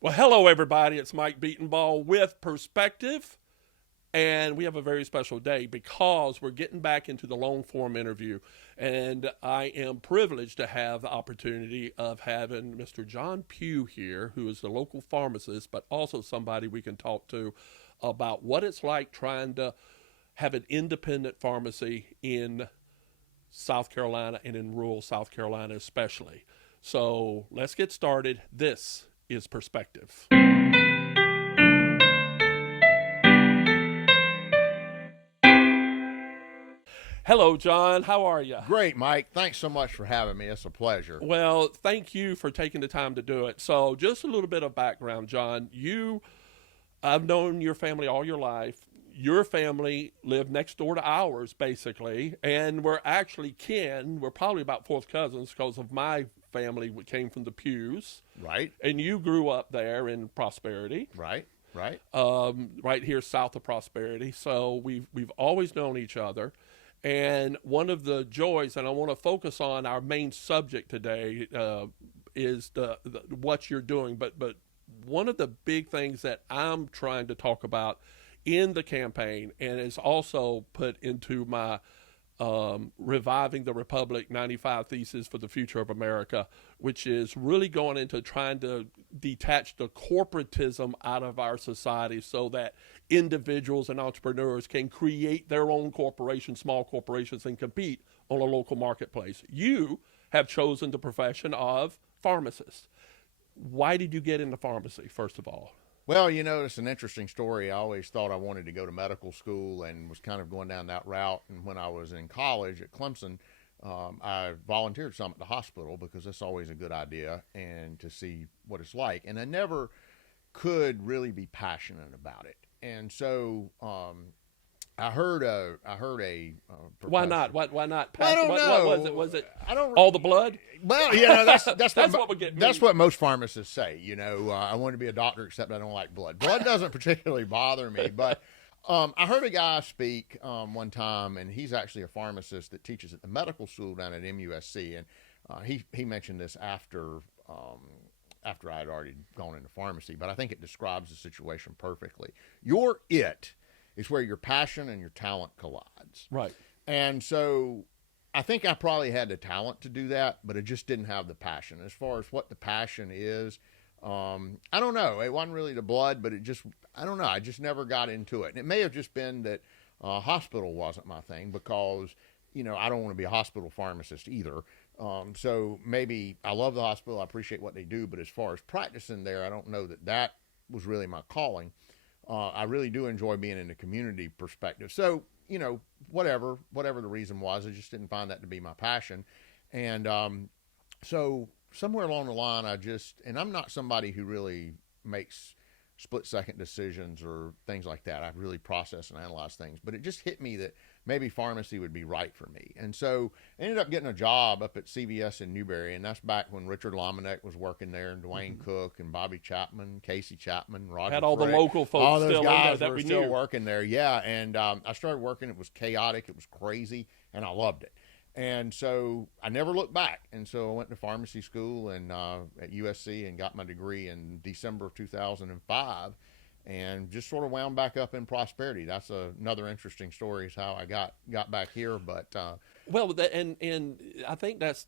Well, hello, everybody. It's Mike Bedenbaugh with Perspective. And we have a very special day because we're getting back into the long form interview. And I am privileged to have the opportunity of having Mr. John Pugh here, who is the local pharmacist, but also somebody we can talk to about what it's like trying to have an independent pharmacy in South Carolina and in rural South Carolina, especially. So let's get started. This is Perspective. Hello, John. How are you? Great, Mike. Thanks so much for having me. It's a pleasure. Well, thank you for taking the time to do it. So, just a little bit of background, John. I've known your family all your life. Your family lived next door to ours, basically, and we're actually kin. We're probably about fourth cousins because of my family came from the Pughs. Right, And you grew up there in Prosperity, right, right. right here south of Prosperity. So we've always known each other. And one of the joys, and I want to focus on our main subject today, is the what you're doing. But one of the big things that I'm trying to talk about in the campaign, and is also put into my Reviving the Republic 95 Thesis for the Future of America, which is really going into trying to detach the corporatism out of our society so that individuals and entrepreneurs can create their own corporations, small corporations, and compete on a local marketplace. You have chosen the profession of pharmacist. Why did you get into pharmacy, first of all? Well, it's an interesting story. I always thought I wanted to go to medical school and was kind of going down that route. And when I was in college at Clemson, I volunteered some at the hospital because that's always a good idea and to see what it's like. And I never could really be passionate about it. And so I heard a Why professor. not? Why not? I don't know. What was it? Was it I don't. all the blood? Well, that's That's what would get me. That's what most pharmacists say. I want to be a doctor, except I don't like blood. Blood doesn't particularly bother me, but I heard a guy speak one time, and he's actually a pharmacist that teaches at the medical school down at MUSC, and he mentioned this after I had already gone into pharmacy, but I think it describes the situation perfectly. Your it is where your passion and your talent collides. Right. And so I think I probably had the talent to do that, but I just didn't have the passion. As far as what the passion is, I don't know. It wasn't really the blood, but I don't know. I just never got into it. And it may have just been that hospital wasn't my thing because, I don't want to be a hospital pharmacist either. So maybe I love the hospital. I appreciate what they do. But as far as practicing there, I don't know that was really my calling. I really do enjoy being in the community perspective. So, whatever the reason was, I just didn't find that to be my passion. And so somewhere along the line, and I'm not somebody who really makes split-second decisions or things like that. I really process and analyze things. But it just hit me that maybe pharmacy would be right for me. And so I ended up getting a job up at CVS in Newberry, and that's back when Richard Lomanek was working there, and Dwayne Cook, and Bobby Chapman, Casey Chapman, Roger Had all Frick. the local folks All those still in guys there that were we still knew. working there, yeah. And I started working. It was chaotic. It was crazy, and I loved it. And so I never looked back. And so I went to pharmacy school and at USC and got my degree in December of 2005. And just sort of wound back up in Prosperity. That's another interesting story is how I got back here. But Well, and I think that's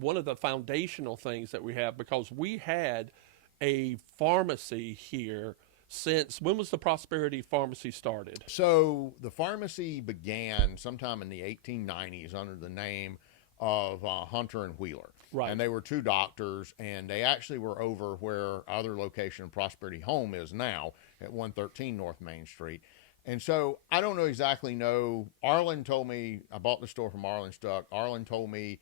one of the foundational things that we have because we had a pharmacy here since when was the Prosperity Pharmacy started? so the pharmacy began sometime in the 1890s under the name of Hunter and Wheeler. Right. And they were two doctors, and they actually were over where other location of Prosperity Home is now at 113 North Main Street. And so I don't know. Arlen told me, I bought the store from Arlen Stuck. Arlen told me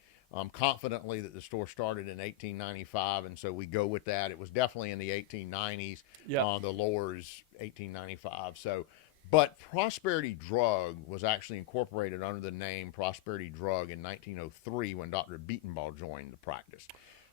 confidently that the store started in 1895, and so we go with that. It was definitely in the 1890s. Yeah. The lower's 1895. But Prosperity Drug was actually incorporated under the name Prosperity Drug in 1903 when Dr. Bedenbaugh joined the practice.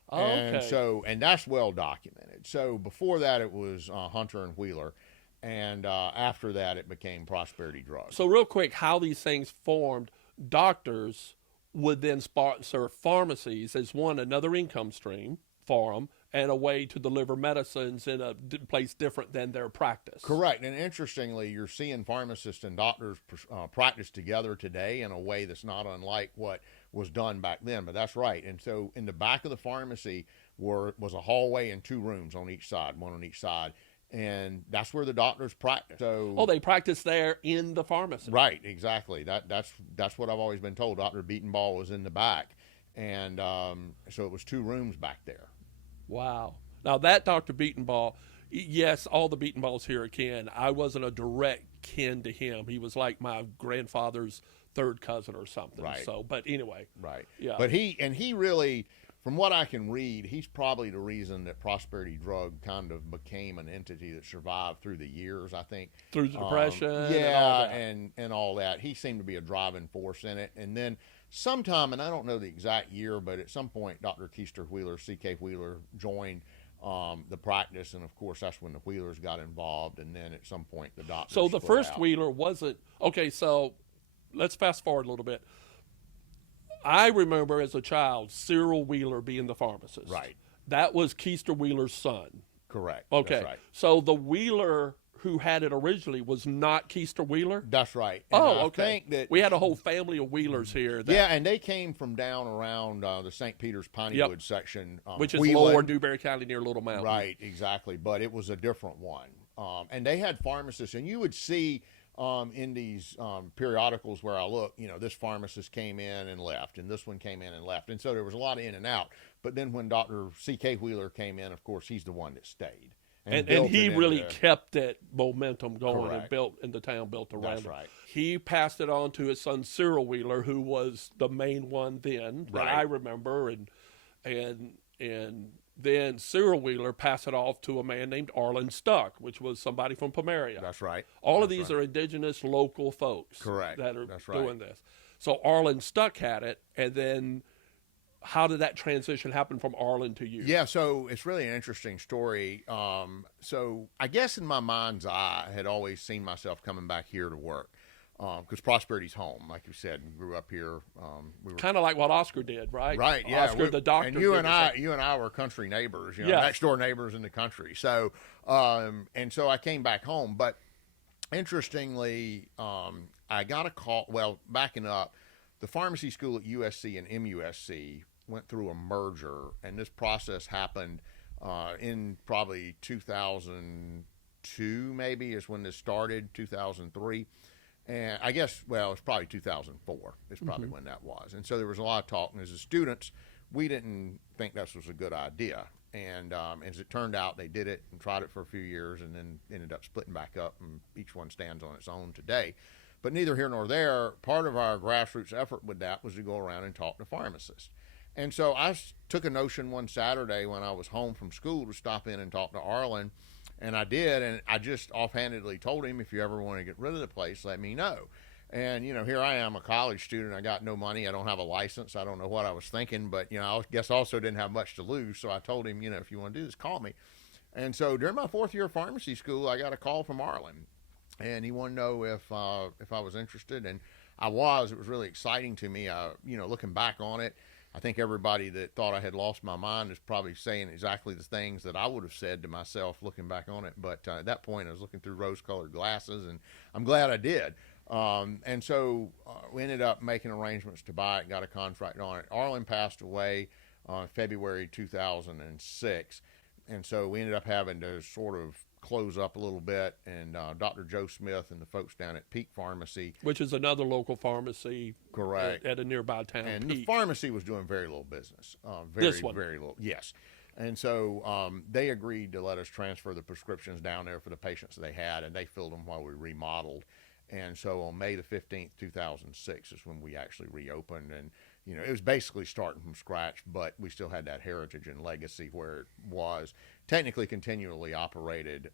Oh, okay. And that's well documented. So before that, it was Hunter and Wheeler. And after that, it became Prosperity Drug. So real quick, how these things formed, doctors would then sponsor pharmacies as another income stream for them, and a way to deliver medicines in a place different than their practice. Correct. And interestingly, you're seeing pharmacists and doctors practice together today in a way that's not unlike what was done back then. But that's right. And so in the back of the pharmacy was a hallway and 2 rooms on each side, one on each side. And that's where the doctors practice. So, they practice there in the pharmacy. Right, exactly. That's what I've always been told. Dr. Bedenbaugh was in the back. And so it was 2 rooms back there. Wow. Now that Dr. Bedenbaugh, yes, all the Bedenbaughs here are kin. I wasn't a direct kin to him. He was like my grandfather's 3rd cousin or something. Right. So, but anyway. Right. Yeah. But he really, from what I can read, he's probably the reason that Prosperity Drug kind of became an entity that survived through the years, I think. Through the Depression. And all that. He seemed to be a driving force in it. And then sometime, and I don't know the exact year, but at some point, Dr. Keister Wheeler, C.K. Wheeler, joined the practice, and of course, that's when the Wheelers got involved, and then at some point, the doctors So the split first out. Wheeler wasn't, okay, so let's fast forward a little bit. I remember as a child, Cyril Wheeler being the pharmacist. Right. That was Keister Wheeler's son. Correct. Okay. That's right. So the Wheeler who had it originally was not Keister Wheeler? That's right. And Oh, I okay. think that, We had a whole family of Wheelers here. That, yeah, and they came from down around the St. Peter's Pineywood section. which is Wheeling. lower Newberry County near Little Mountain. Right, exactly. But it was a different one. And they had pharmacists, and you would see in these periodicals where I look, this pharmacist came in and left, and this one came in and left. And so there was a lot of in and out. But then when Dr. C.K. Wheeler came in, of course, he's the one that stayed. And built he it really into- kept that momentum going and Correct. built, and the town built around That's him. right. He passed it on to his son Cyril Wheeler, who was the main one then that Right. I remember, and then Cyril Wheeler passed it off to a man named Arlen Stuck, which was somebody from Pomeria. That's right. All of That's these right. are indigenous local folks Correct. that are That's right. doing this. So Arlen Stuck had it, and then how did that transition happen from Arlen to you? Yeah, so it's really an interesting story. So I guess in my mind's eye, I had always seen myself coming back here to work because Prosperity's home. Like you said, we grew up here. We were Kind of like what Oscar did, right? right. Yeah, Oscar, the doctor. and you did and the same. I were country neighbors. Yes. Next door neighbors in the country. So and so I came back home. But interestingly, I got a call. Well, backing up, the pharmacy school at USC and MUSC went through a merger, and this process happened in probably 2002, maybe is when this started, 2003. And I guess, well, it's probably 2004 is probably when that was. And so there was a lot of talk. And as students, we didn't think this was a good idea. And as it turned out, they did it and tried it for a few years and then ended up splitting back up, and each one stands on its own today. But neither here nor there, part of our grassroots effort with that was to go around and talk to pharmacists. And so I took a notion one Saturday when I was home from school to stop in and talk to Arlen, and I did, and I just offhandedly told him, if you ever want to get rid of the place, let me know. And, here I am, a college student. I got no money. I don't have a license. I don't know what I was thinking, but, I guess also didn't have much to lose. So I told him, if you want to do this, call me. And so during my 4th year of pharmacy school, I got a call from Arlen, and he wanted to know if I was interested, and I was. It was really exciting to me. Looking back on it, I think everybody that thought I had lost my mind is probably saying exactly the things that I would have said to myself looking back on it. But at that point, I was looking through rose-colored glasses, and I'm glad I did. And so we ended up making arrangements to buy it, got a contract on it. Arlen passed away February 2006, and so we ended up having to sort of close up a little bit, and Dr. Joe Smith and the folks down at Peak Pharmacy, which is another local pharmacy, correct, at a nearby town. and Peak. the pharmacy was doing very little business. This one. Very little, yes. And so they agreed to let us transfer the prescriptions down there for the patients they had, and they filled them while we remodeled. And so on May the 15th, 2006 is when we actually reopened, and it was basically starting from scratch, but we still had that heritage and legacy where it was technically continually operated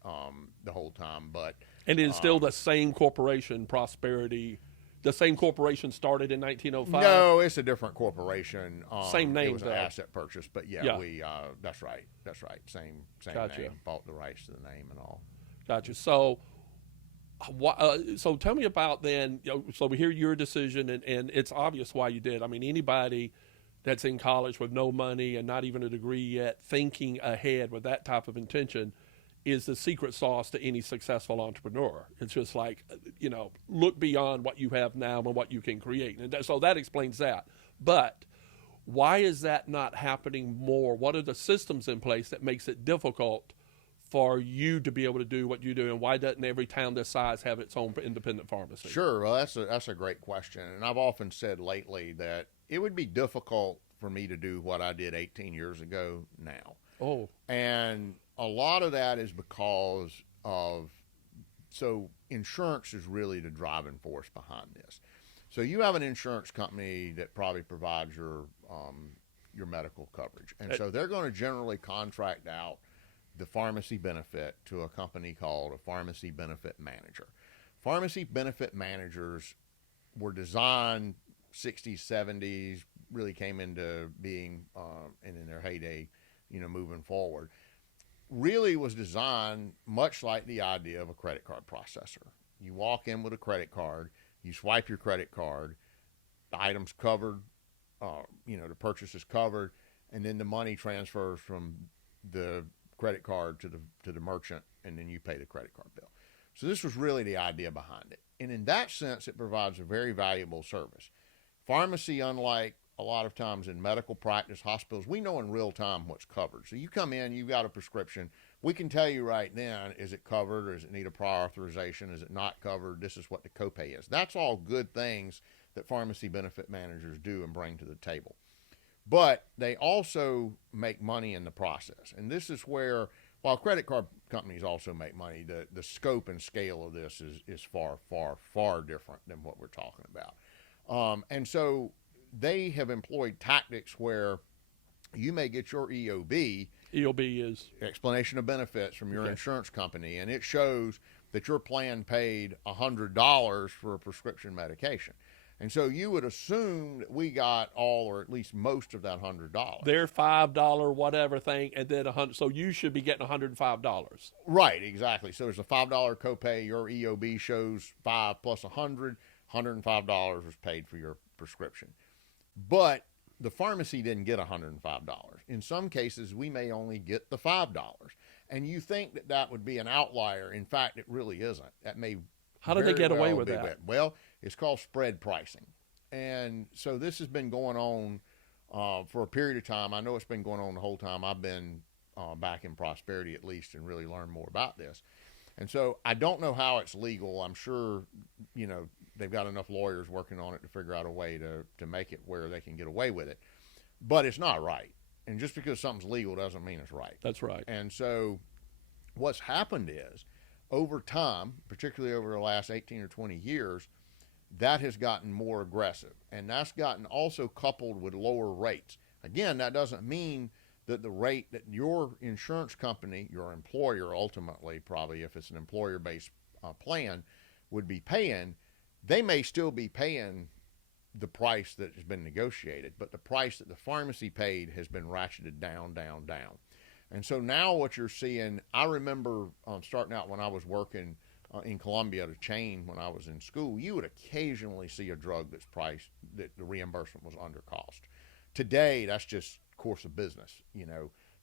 the whole time. But And it is still the same corporation, Prosperity. The same corporation started in 1905? no, it's a different corporation. Same name, It was an though. asset purchase, but Yeah. we that's right. Same Gotcha. name. Bought the rights to the name and all. Gotcha. So, so tell me about then. So we hear your decision, and it's obvious why you did. I mean, anybody that's in college with no money and not even a degree yet, thinking ahead with that type of intention is the secret sauce to any successful entrepreneur. It's just like, look beyond what you have now and what you can create. And so that explains that. But why is that not happening more? What are the systems in place that makes it difficult for you to be able to do what you do? And why doesn't every town this size have its own independent pharmacy? Sure. Well, that's a great question. And I've often said lately that it would be difficult for me to do what I did 18 years ago now. Oh. And a lot of that is because so insurance is really the driving force behind this. So you have an insurance company that probably provides your medical coverage. And so they're going to generally contract out the pharmacy benefit to a company called a pharmacy benefit manager. Pharmacy benefit managers were designed 60s, 70s, really came into being and in their heyday, moving forward. Really was designed much like the idea of a credit card processor. You walk in with a credit card, you swipe your credit card, the item's covered, the purchase is covered, and then the money transfers from the credit card to the merchant, and then you pay the credit card bill. So this was really the idea behind it. And in that sense, it provides a very valuable service. Pharmacy, unlike a lot of times in medical practice, hospitals, we know in real time what's covered. So you come in, you've got a prescription. We can tell you right then, is it covered or does it need a prior authorization? Is it not covered? This is what the copay is. That's all good things that pharmacy benefit managers do and bring to the table. But they also make money in the process. And this is where, while credit card companies also make money, the scope and scale of this is far, far, far different than what we're talking about. And so they have employed tactics where you may get your EOB. EOB is explanation of benefits from your insurance company, and it shows that your plan paid $100 for a prescription medication. And so you would assume that we got all or at least most of that $100. Their $5 whatever thing, and then $100. So you should be getting $105. Right, exactly. So there's a $5 copay. Your EOB shows 5 plus $100. $105 was paid for your prescription. But the pharmacy didn't get $105. In some cases, we may only get the $5. And you think that would be an outlier. In fact, it really isn't. That may How do they get away with that? Well, it's called spread pricing. And so this has been going on for a period of time. I know it's been going on the whole time I've been back in Prosperity, at least, and really learned more about this. And so I don't know how it's legal. I'm sure, they've got enough lawyers working on it to figure out a way to make it where they can get away with it. But it's not right. And just because something's legal doesn't mean it's right. That's right. And so what's happened is, over time, particularly over the last 18 or 20 years, that has gotten more aggressive. And that's gotten also coupled with lower rates. Again, that doesn't mean that the rate that your insurance company, your employer ultimately, probably if it's an employer-based plan, would be paying. They may still be paying the price that has been negotiated, but the price that the pharmacy paid has been ratcheted down, down, down. And so now what you're seeing, I remember starting out when I was working in Columbia at a chain when I was in school, you would occasionally see a drug that's priced, that the reimbursement was under cost. Today, that's just course of business.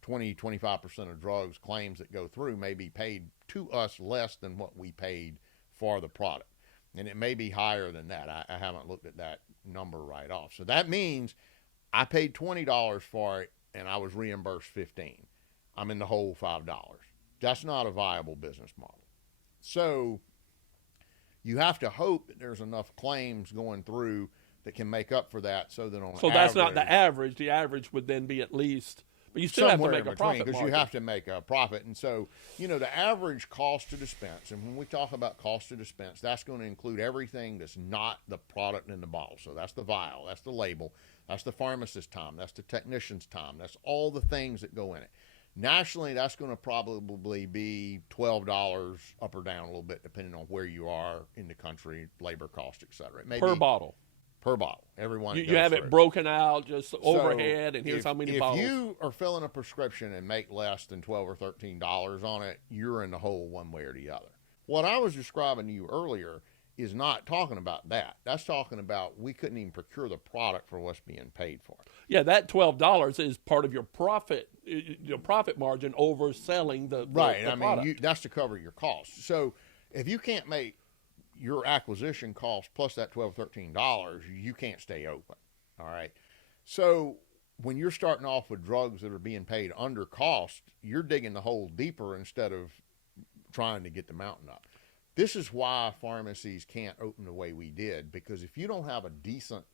20-25% of drugs claims that go through may be paid to us less than what we paid for the product. And it may be higher than that. I haven't looked at that number right off. So that means I paid $20 for it and I was reimbursed $15. I'm in the hole $5. That's not a viable business model. So you have to hope that there's enough claims going through that can make up for that, so that on so that's not the average. The average would then be at least, but you still have to make a profit because you have to make a profit. And so, the average cost to dispense, and when we talk about cost to dispense, that's going to include everything that's not the product in the bottle. So that's the vial, that's the label, that's the pharmacist's time, that's the technician's time, that's all the things that go in it. Nationally, that's going to probably be $12 up or down a little bit, depending on where you are in the country, labor cost, et cetera. It may per be bottle. Per bottle. Everyone. You have it broken out, just overhead, and here's how many bottles. If you are filling a prescription and make less than $12 or $13 on it, you're in the hole one way or the other. What I was describing to you earlier is not talking about that. That's talking about we couldn't even procure the product for what's being paid for. Yeah, that $12 is part of your profit, your profit margin over selling the Right. the I mean, product. that's to cover your costs. So if you can't make your acquisition cost plus that $12, $13, you can't stay open. All right. So when you're starting off with drugs that are being paid under cost, you're digging the hole deeper instead of trying to get the mountain up. This is why pharmacies can't open the way we did, because if you don't have a decent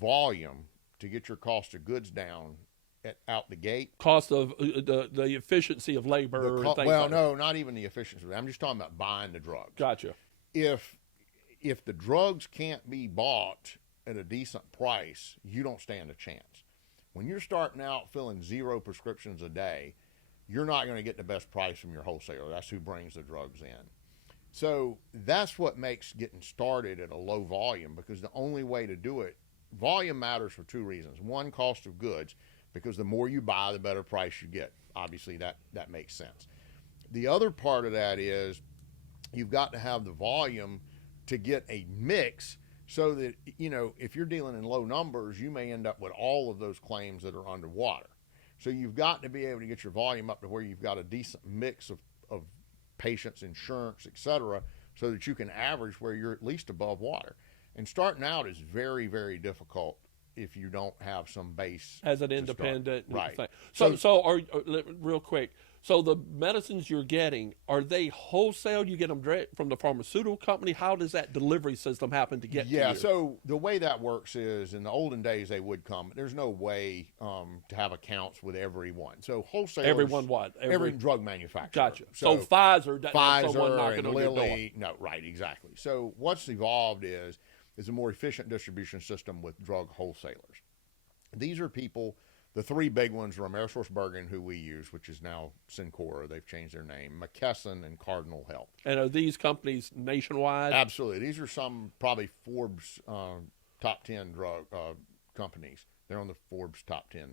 volume to get your cost of goods down out the gate, Cost of the efficiency of labor. And things well, like that. no, not even the efficiency. I'm just talking about buying the drugs. Gotcha. If the drugs can't be bought at a decent price, you don't stand a chance. When you're starting out filling 0 prescriptions a day, you're not going to get the best price from your wholesaler. That's who brings the drugs in. So that's what makes getting started at a low volume, because the only way to do it, volume matters for 2 reasons. One, cost of goods, because the more you buy, the better price you get. Obviously, that makes sense. The other part of that is you've got to have the volume to get a mix, so that, if you're dealing in low numbers, you may end up with all of those claims that are underwater. So you've got to be able to get your volume up to where you've got a decent mix of patients, insurance, et cetera, so that you can average where you're at least above water. And starting out is very, very difficult if you don't have some base As an independent right thing. So So real quick. So the medicines you're getting, are they wholesale? You get them direct from the pharmaceutical company? How does that delivery system happen to get to you? So the way that works is, in the olden days they would come. There's no way to have accounts with everyone. So wholesalers. Everyone what? Every drug manufacturer. Gotcha. So Pfizer doesn't have someone Pfizer knocking and on your door. Lilly. No, right, exactly. So what's evolved is a more efficient distribution system with drug wholesalers. These are people. The 3 big ones are AmerisourceBergen, who we use, which is now Cencora. They've changed their name. McKesson and Cardinal Health. And are these companies nationwide? Absolutely. These are some probably Forbes top 10 drug companies. They're on the Forbes top 10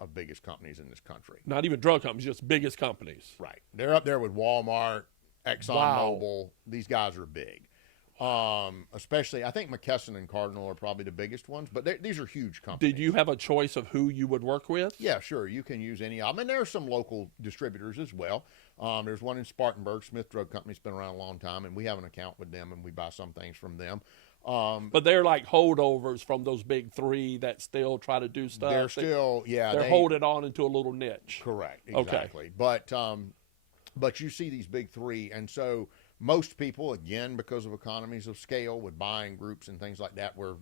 of biggest companies in this country. Not even drug companies, just biggest companies. Right. They're up there with Walmart, ExxonMobil. These guys are big. Especially, I think McKesson and Cardinal are probably the biggest ones, but these are huge companies. Did you have a choice of who you would work with? Yeah, sure. You can use any of them. And there are some local distributors as well. There's one in Spartanburg, Smith Drug Company's been around a long time, and we have an account with them, and we buy some things from them. But they're like holdovers from those big 3 that still try to do stuff. They're still, they're holding on into a little niche. Correct, exactly. Okay. But you see these big 3, and so most people, again, because of economies of scale with buying groups and things like that, where,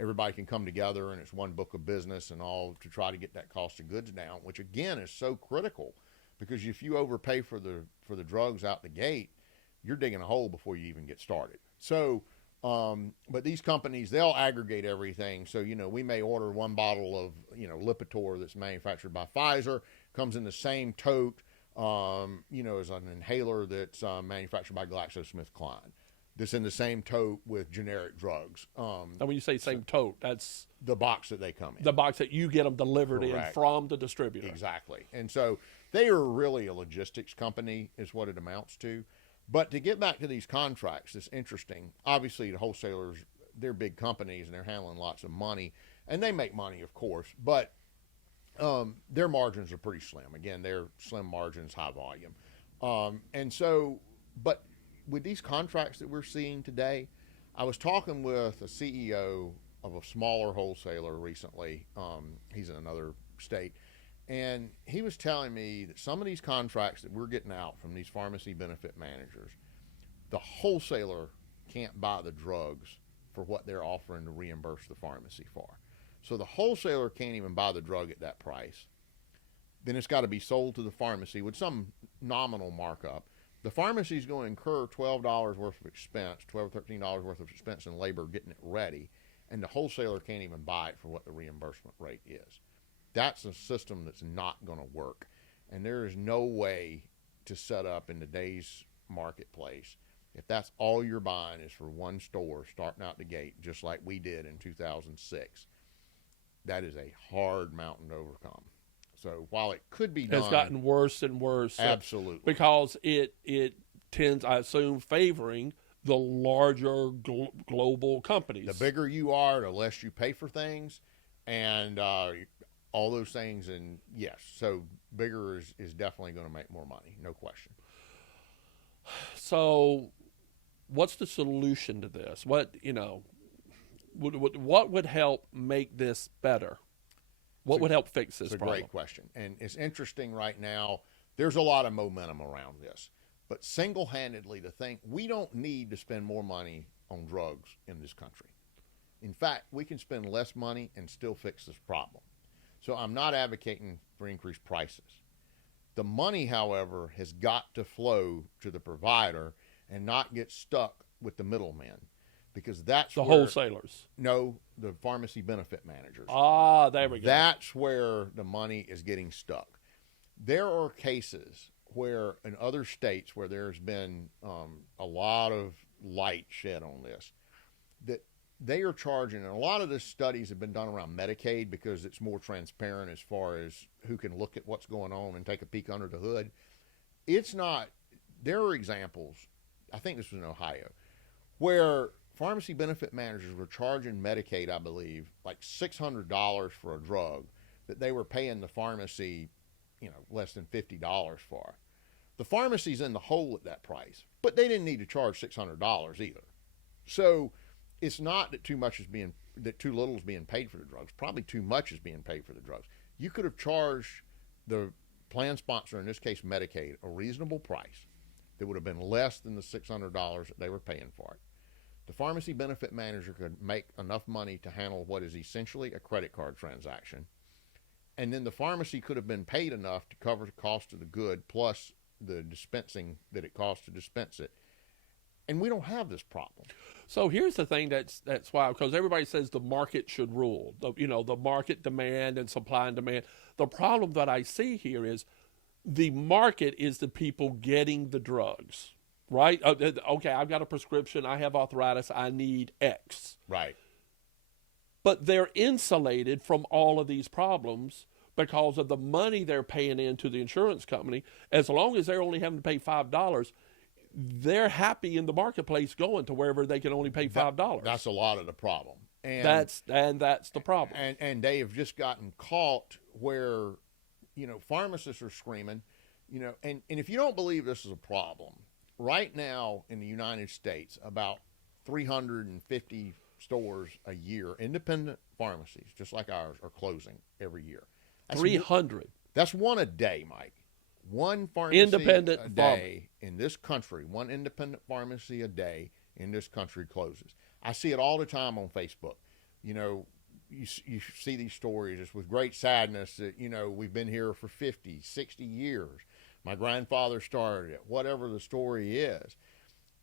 everybody can come together and it's one book of business and all to try to get that cost of goods down, which again is so critical, because if you overpay for the drugs out the gate, you're digging a hole before you even get started. So, but these companies, they'll aggregate everything. So, we may order 1 bottle of, Lipitor that's manufactured by Pfizer, comes in the same tote, as an inhaler that's manufactured by GlaxoSmithKline. That's in the same tote with generic drugs. And when you say same tote, that's the box that they come in. The box that you get them delivered Correct. in from the distributor. Exactly. And so they are really a logistics company is what it amounts to. But to get back to these contracts, it's interesting. Obviously, the wholesalers, they're big companies and they're handling lots of money. And they make money, of course. But their margins are pretty slim. Again, they're slim margins, high volume. But with these contracts that we're seeing today, I was talking with a CEO of a smaller wholesaler recently. He's in another state. And he was telling me that some of these contracts that we're getting out from these pharmacy benefit managers, the wholesaler can't buy the drugs for what they're offering to reimburse the pharmacy for. So the wholesaler can't even buy the drug at that price. Then it's got to be sold to the pharmacy with some nominal markup. The pharmacy is going to incur $12 worth of expense, $12 or $13 worth of expense in labor getting it ready, and the wholesaler can't even buy it for what the reimbursement rate is. That's a system that's not going to work. And there is no way to set up in today's marketplace, if that's all you're buying is for one store starting out the gate, just like we did in 2006, that is a hard mountain to overcome. So while it could be done, it's gotten worse and worse. Absolutely. Because it tends, I assume, favoring the larger global companies. The bigger you are, the less you pay for things. and all those things. And yes, so bigger is definitely going to make more money, no question. So, what's the solution to this? What what would help make this better? What would help fix this problem? It's a great question, and it's interesting right now. There's a lot of momentum around this, but single-handedly to think we don't need to spend more money on drugs in this country. In fact, we can spend less money and still fix this problem. So I'm not advocating for increased prices. The money, however, has got to flow to the provider and not get stuck with the middlemen, because that's the wholesalers. No, the pharmacy benefit managers. Ah, there we go. That's where the money is getting stuck. There are cases where in other states where there's been a lot of light shed on this, that they are charging, and a lot of the studies have been done around Medicaid because it's more transparent as far as who can look at what's going on and take a peek under the hood. It's not, there are examples, I think this was in Ohio, where pharmacy benefit managers were charging Medicaid, I believe, like $600 for a drug that they were paying the pharmacy, less than $50 for. The pharmacy's in the hole at that price, but they didn't need to charge $600 either. So it's not that too little is being paid for the drugs. Probably too much is being paid for the drugs. You could have charged the plan sponsor, in this case Medicaid, a reasonable price that would have been less than the $600 that they were paying for it. The pharmacy benefit manager could make enough money to handle what is essentially a credit card transaction. And then the pharmacy could have been paid enough to cover the cost of the good plus the dispensing that it costs to dispense it. And we don't have this problem. So here's the thing that's why, because everybody says the market should rule, the market demand and supply and demand. The problem that I see here is the market is the people getting the drugs, right? Okay, I've got a prescription, I have arthritis, I need X. Right. But they're insulated from all of these problems because of the money they're paying into the insurance company. As long as they're only having to pay $5, they're happy in the marketplace going to wherever they can only pay $5. That's a lot of the problem. And that's the problem. And they have just gotten caught where, pharmacists are screaming, and if you don't believe this is a problem, right now in the United States, about 350 stores a year, independent pharmacies, just like ours, are closing every year. 300. That's one a day, Mike. One pharmacy independent a day in this country, one independent pharmacy a day in this country closes. I see it all the time on Facebook. You see these stories. It's with great sadness that, we've been here for 50, 60 years. My grandfather started it, whatever the story is.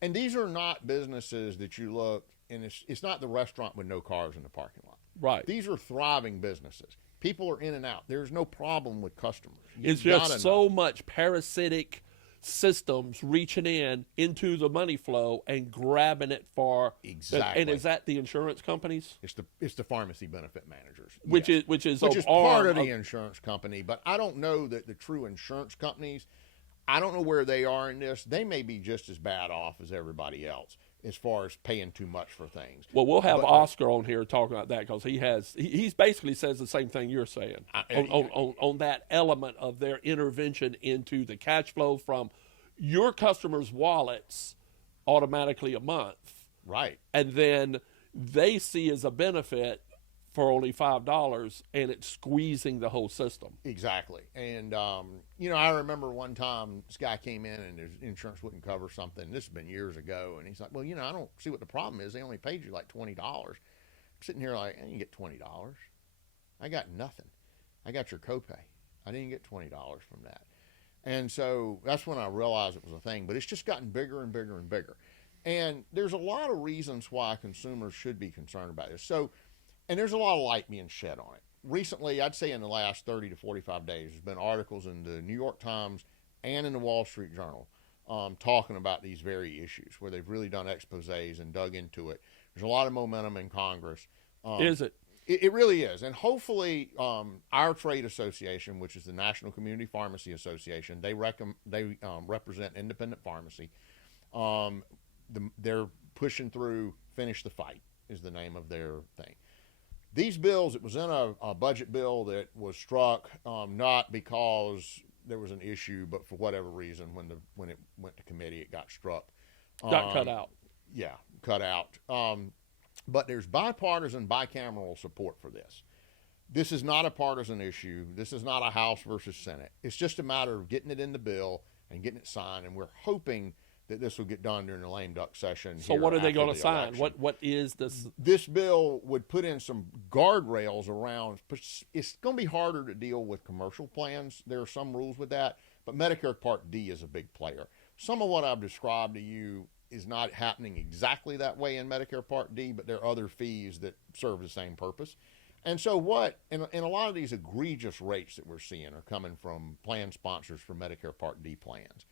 And these are not businesses that you look, and it's not the restaurant with no cars in the parking lot. Right. These are thriving businesses. People are in and out. There's no problem with customers. It's just so much parasitic systems reaching into the money flow and grabbing it for exactly. And is that the insurance companies? It's the pharmacy benefit managers, which yes. is part of the insurance company. But I don't know that the true insurance companies. I don't know where they are in this. They may be just as bad off as everybody else as far as paying too much for things. Well, we'll have Oscar on here talking about that because he basically says the same thing you're saying on that element of their intervention into the cash flow from your customers' wallets automatically a month. Right. And then they see as a benefit for only $5 and it's squeezing the whole system. Exactly. And, I remember one time this guy came in and his insurance wouldn't cover something. This has been years ago. And he's like, well, I don't see what the problem is. They only paid you like $20. I'm sitting here like, I didn't get $20. I got nothing. I got your copay. I didn't get $20 from that. And so that's when I realized it was a thing. But it's just gotten bigger and bigger and bigger. And there's a lot of reasons why consumers should be concerned about this. And there's a lot of light being shed on it. Recently, I'd say in the last 30 to 45 days, there's been articles in the New York Times and in the Wall Street Journal talking about these very issues where they've really done exposés and dug into it. There's a lot of momentum in Congress. Is it? It really is. And hopefully our trade association, which is the National Community Pharmacy Association, they represent independent pharmacy. They're pushing through Finish the Fight is the name of their thing. These bills, it was in a budget bill that was struck, not because there was an issue, but for whatever reason, when it went to committee, it got struck. Got cut out. Yeah, cut out. But there's bipartisan, bicameral support for this. This is not a partisan issue. This is not a House versus Senate. It's just a matter of getting it in the bill and getting it signed, and we're hoping that this will get done during the lame duck session. So what are they going to sign? What is this? This bill would put in some guardrails around. It's going to be harder to deal with commercial plans. There are some rules with that, but Medicare Part D is a big player. Some of what I've described to you is not happening exactly that way in Medicare Part D, but there are other fees that serve the same purpose. And so and a lot of these egregious rates that we're seeing are coming from plan sponsors for Medicare Part D plans.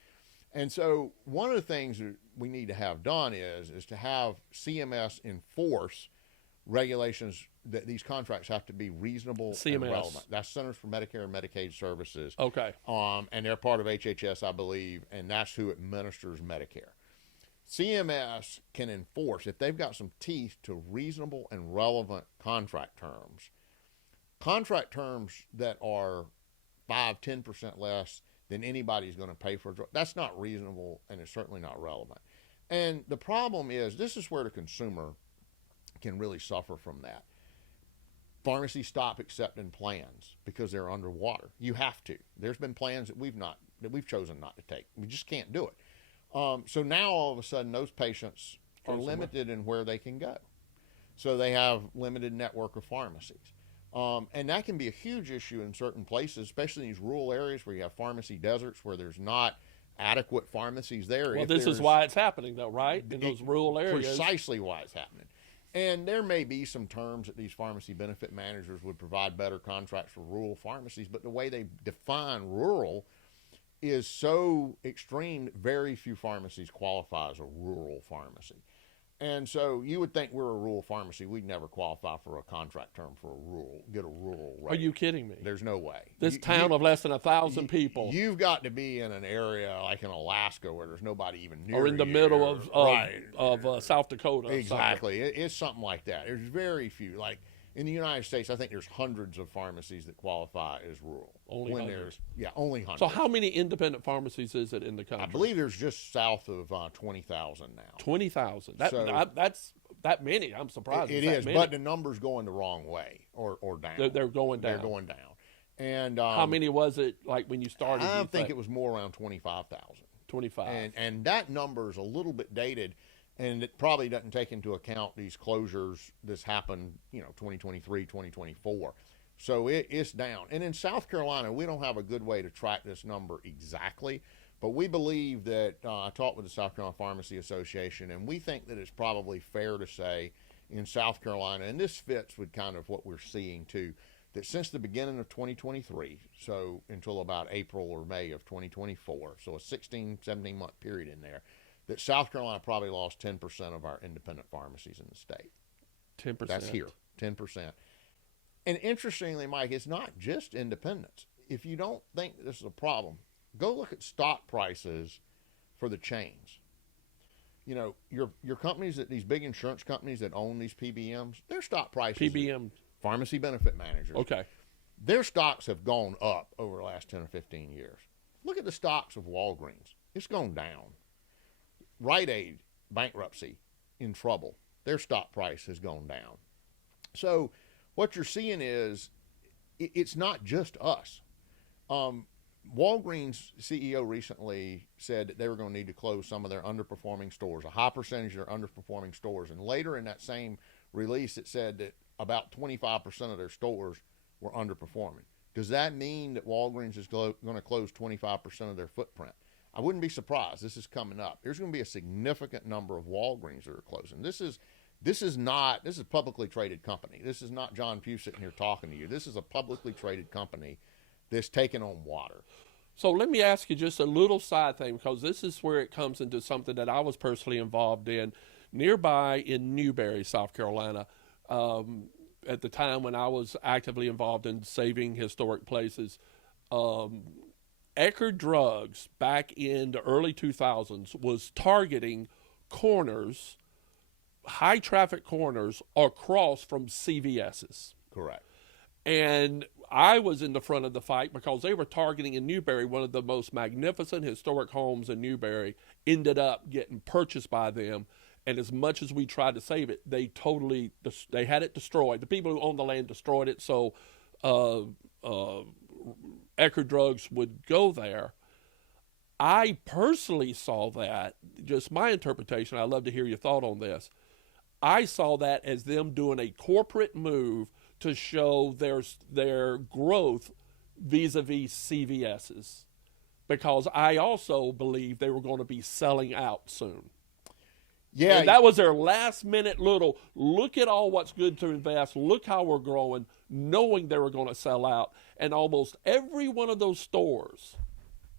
And so one of the things that we need to have done is to have CMS enforce regulations that these contracts have to be reasonable and relevant. That's Centers for Medicare and Medicaid Services. Okay. And they're part of HHS, I believe, and that's who administers Medicare. CMS can enforce, if they've got some teeth, to reasonable and relevant contract terms that are 5-10% less than anybody's going to pay for a drug. That's not reasonable, and it's certainly not relevant. And the problem is, this is where the consumer can really suffer from that. Pharmacies stop accepting plans because they're underwater. You have to. There's been plans that we've chosen not to take. We just can't do it. So now all of a sudden those patients are limited in where they can go. So they have limited network of pharmacies. And that can be a huge issue in certain places, especially in these rural areas where you have pharmacy deserts where there's not adequate pharmacies there. Well, this is why it's happening, though, right? In those rural areas. Precisely why it's happening. And there may be some terms that these pharmacy benefit managers would provide better contracts for rural pharmacies, but the way they define rural is so extreme that very few pharmacies qualify as a rural pharmacy. And so you would think we're a rural pharmacy. We'd never qualify for a contract term for get a rural rate. Are you kidding me? There's no way. This town of less than 1,000 people. You've got to be in an area like in Alaska where there's nobody even near you. Or in the middle of South Dakota. Exactly. It's something like that. There's very few. Like in the United States, I think there's hundreds of pharmacies that qualify as rural. Only hundreds? Only hundreds. So how many independent pharmacies is it in the country? I believe there's just south of 20,000 now. 20,000. That's that many. I'm surprised. It is, but the numbers going the wrong way or down. They're going down. They're going down. And how many was it like when you started? I think it was more around 25,000. 25. And that number is a little bit dated. And it probably doesn't take into account these closures that's happened, 2023, 2024. So it's down. And in South Carolina, we don't have a good way to track this number exactly, but we believe that I talked with the South Carolina Pharmacy Association, and we think that it's probably fair to say in South Carolina, and this fits with kind of what we're seeing too, that since the beginning of 2023, so until about April or May of 2024, so a 16, 17-month period in there, that South Carolina probably lost 10% of our independent pharmacies in the state. 10%. That's here, 10%. And interestingly, Mike, it's not just independents. If you don't think that this is a problem, go look at stock prices for the chains. Your companies, these big insurance companies that own these PBMs, their stock prices. PBM. Pharmacy benefit managers. Okay. Their stocks have gone up over the last 10 or 15 years. Look at the stocks of Walgreens. It's gone down. Rite Aid, bankruptcy, in trouble. Their stock price has gone down. So what you're seeing is it's not just us. Walgreens CEO recently said that they were going to need to close some of their underperforming stores, a high percentage of their underperforming stores. And later in that same release, it said that about 25% of their stores were underperforming. Does that mean that Walgreens is going to close 25% of their footprint? I wouldn't be surprised. This is coming up. There's going to be a significant number of Walgreens that are closing. This is a publicly traded company. This is not John Pugh sitting here talking to you. This is a publicly traded company that's taking on water. So let me ask you just a little side thing, because this is where it comes into something that I was personally involved in nearby in Newberry, South Carolina. At the time when I was actively involved in saving historic places, Eckerd Drugs back in the early 2000s was targeting corners, high traffic corners across from CVS's. Correct. And I was in the front of the fight because they were targeting in Newberry, one of the most magnificent historic homes in Newberry, ended up getting purchased by them. And as much as we tried to save it, they had it destroyed. The people who owned the land destroyed it so Eckerd Drugs would go there. I personally saw that, just my interpretation, I'd love to hear your thought on this. I saw that as them doing a corporate move to show their growth vis-a-vis CVS's, because I also believe they were going to be selling out soon. Yeah, and that was their last minute little, look at all what's good to invest, look how we're growing, knowing they were going to sell out. And almost every one of those stores,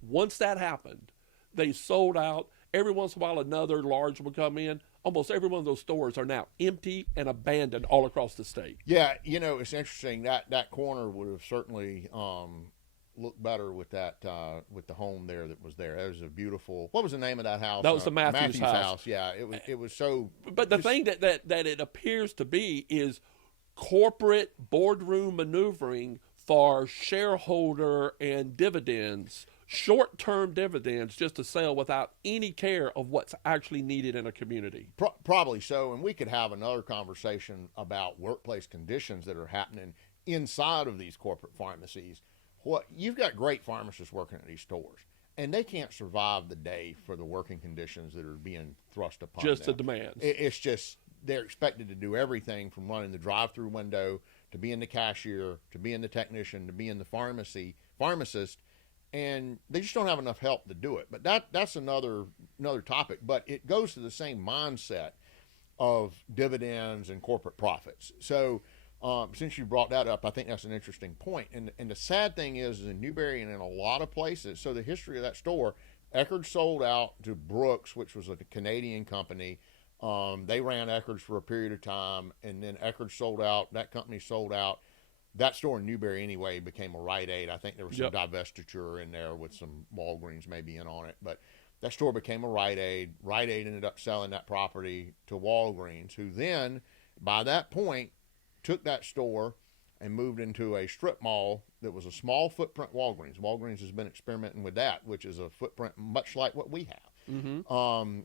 once that happened, they sold out. Every once in a while another large would come in. Almost every one of those stores are now empty and abandoned all across the state. Yeah, it's interesting. That corner would have certainly looked better with that with the home there that was there. That was a beautiful. What was the name of that house? That was the Matthews house. Yeah, it was so. But the thing that it appears to be is corporate boardroom maneuvering for shareholder and dividends. Short-term dividends just to sell without any care of what's actually needed in a community. Probably so, and we could have another conversation about workplace conditions that are happening inside of these corporate pharmacies. You've got great pharmacists working at these stores, and they can't survive the day for the working conditions that are being thrust upon them. Just the demands. It's just they're expected to do everything from running the drive-through window to being the cashier to being the technician to being the pharmacist. And they just don't have enough help to do it. But that's another topic. But it goes to the same mindset of dividends and corporate profits. So since you brought that up, I think that's an interesting point. And the sad thing is in Newberry and in a lot of places, so the history of that store, Eckerd sold out to Brooks, which was a Canadian company. They ran Eckerd's for a period of time, and then Eckerd sold out. That company sold out. That store in Newberry, anyway, became a Rite Aid. I think there was some divestiture in there with some Walgreens maybe in on it. But that store became a Rite Aid. Rite Aid ended up selling that property to Walgreens, who then, by that point, took that store and moved into a strip mall that was a small footprint Walgreens. Walgreens has been experimenting with that, which is a footprint much like what we have. Mm-hmm.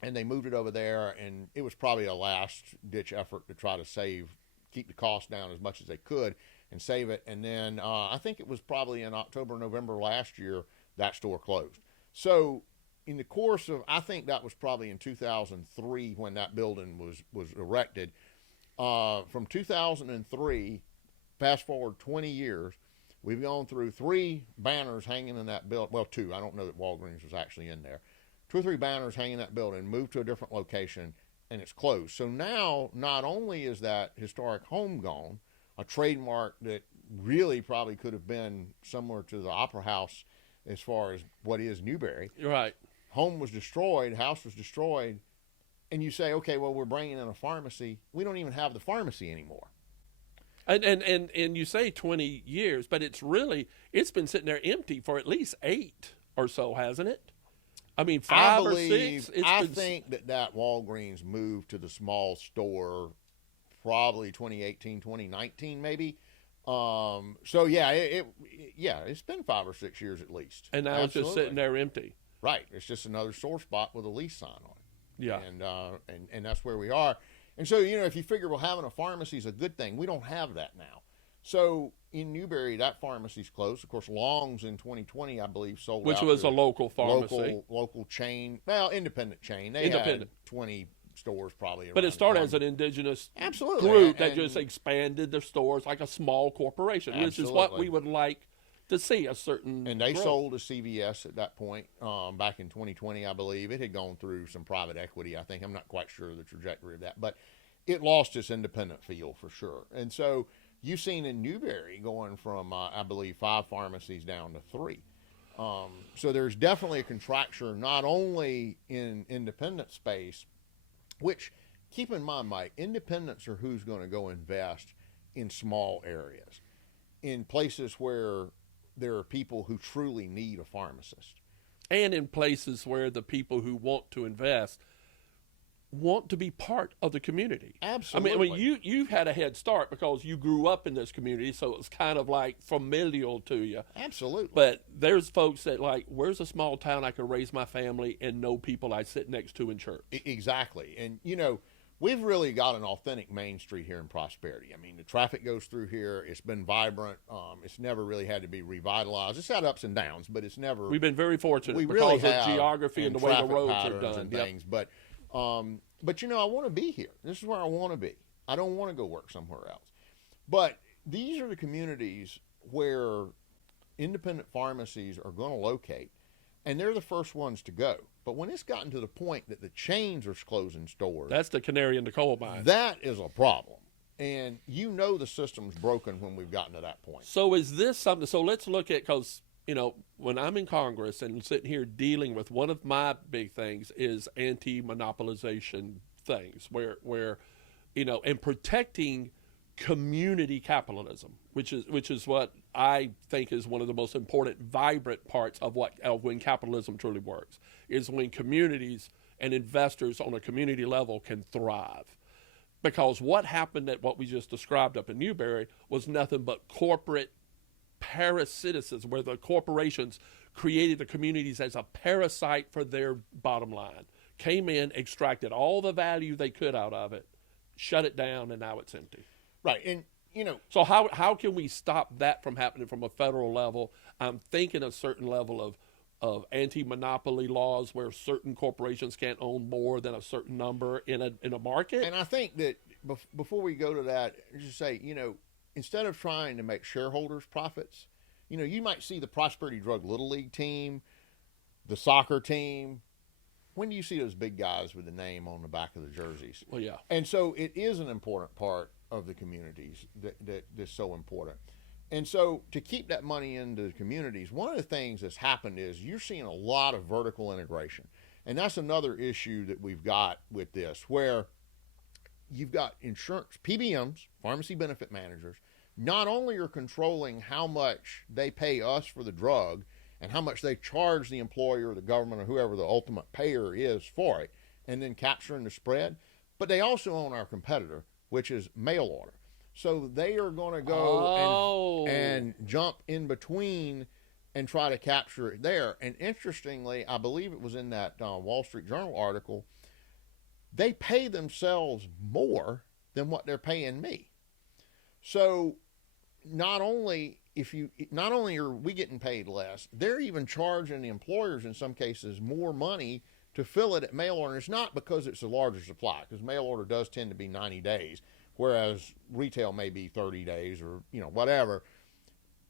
And they moved it over there, and it was probably a last-ditch effort to try to keep the cost down as much as they could and save it. And then I think it was probably in October, November last year, that store closed. So in the course of, I think that was probably in 2003 when that building was erected. From 2003, fast forward 20 years, we've gone through 3 banners hanging in that building. Well, 2. I don't know that Walgreens was actually in there. 2 or 3 banners hanging in that building, moved to a different location, and it's closed. So now, not only is that historic home gone, a trademark that really probably could have been similar to the Opera House as far as what is Newberry. Right. Home was destroyed, house was destroyed, and you say, okay, well, we're bringing in a pharmacy. We don't even have the pharmacy anymore. And you say 20 years, but it's been sitting there empty for at least 8 or so, hasn't it? I mean, 5 or 6. I think that Walgreens moved to the small store probably 2018, 2019 maybe. So yeah, it's been 5 or 6 years at least. And now it's just sitting there empty. Right. It's just another sore spot with a lease sign on it. Yeah. And that's where we are. And so, if you figure, well, having a pharmacy is a good thing, we don't have that now. So in Newberry, that pharmacy's closed. Of course, Long's in 2020, I believe, sold out. Which was a local pharmacy. Local chain. Well, independent chain. They had 20 stores probably. But it started as an indigenous group that just expanded their stores like a small corporation, which is what we would like to see, a certain And they growth. sold to CVS at that point back in 2020, I believe. It had gone through some private equity, I think. I'm not quite sure of the trajectory of that. But it lost its independent feel for sure. And so you've seen in Newberry going from, I believe, 5 pharmacies down to 3. So there's definitely a contraction, not only in independent space, which, keep in mind, Mike, independents are who's going to go invest in small areas, in places where there are people who truly need a pharmacist. And in places where the people who want to invest want to be part of the community. Absolutely. I mean, you've had a head start because you grew up in this community, so it's kind of like familial to you. Absolutely. But there's folks that like, where's a small town I could raise my family and know people I sit next to in church? Exactly. And, we've really got an authentic Main Street here in Prosperity. I mean, the traffic goes through here. It's been vibrant. It's never really had to be revitalized. It's had ups and downs, but it's never. We've been very fortunate We because really of have, geography and the way the traffic roads are patterns done. and Yep. things. But I want to be here. This is where I want to be. I don't want to go work somewhere else. But these are the communities where independent pharmacies are going to locate, and they're the first ones to go. But when it's gotten to the point that the chains are closing stores, That's the canary in the coal mine. that is a problem. And the system's broken when we've gotten to that point. So is this something? So let's look at, because when I'm in Congress and sitting here dealing with, one of my big things is anti-monopolization things, where and protecting community capitalism, which is what I think is one of the most important, vibrant parts of when capitalism truly works, is when communities and investors on a community level can thrive. Because what happened at what we just described up in Newberry was nothing but corporate parasitism, where the corporations created the communities as a parasite for their bottom line, came in, extracted all the value they could out of it, shut it down, and now it's empty. Right. And, So how can we stop that from happening from a federal level? I'm thinking a certain level of anti-monopoly laws where certain corporations can't own more than a certain number in a market. And I think that before we go to that, just say, instead of trying to make shareholders profits, you might see the Prosperity Drug Little League team, the soccer team. When do you see those big guys with the name on the back of the jerseys? Well, yeah. And so it is an important part of the communities that's so important. And so to keep that money into the communities, one of the things that's happened is you're seeing a lot of vertical integration. And that's another issue that we've got with this, where you've got insurance, PBMs, pharmacy benefit managers, not only are controlling how much they pay us for the drug and how much they charge the employer, the government, or whoever the ultimate payer is for it, and then capturing the spread, but they also own our competitor, which is mail order. So they are going to go and jump in between and try to capture it there. And interestingly, I believe it was in that Wall Street Journal article, they pay themselves more than what they're paying me. So not only are we getting paid less, they're even charging the employers in some cases more money to fill it at mail order. It's not because it's a larger supply, because mail order does tend to be 90 days, whereas retail may be 30 days or whatever.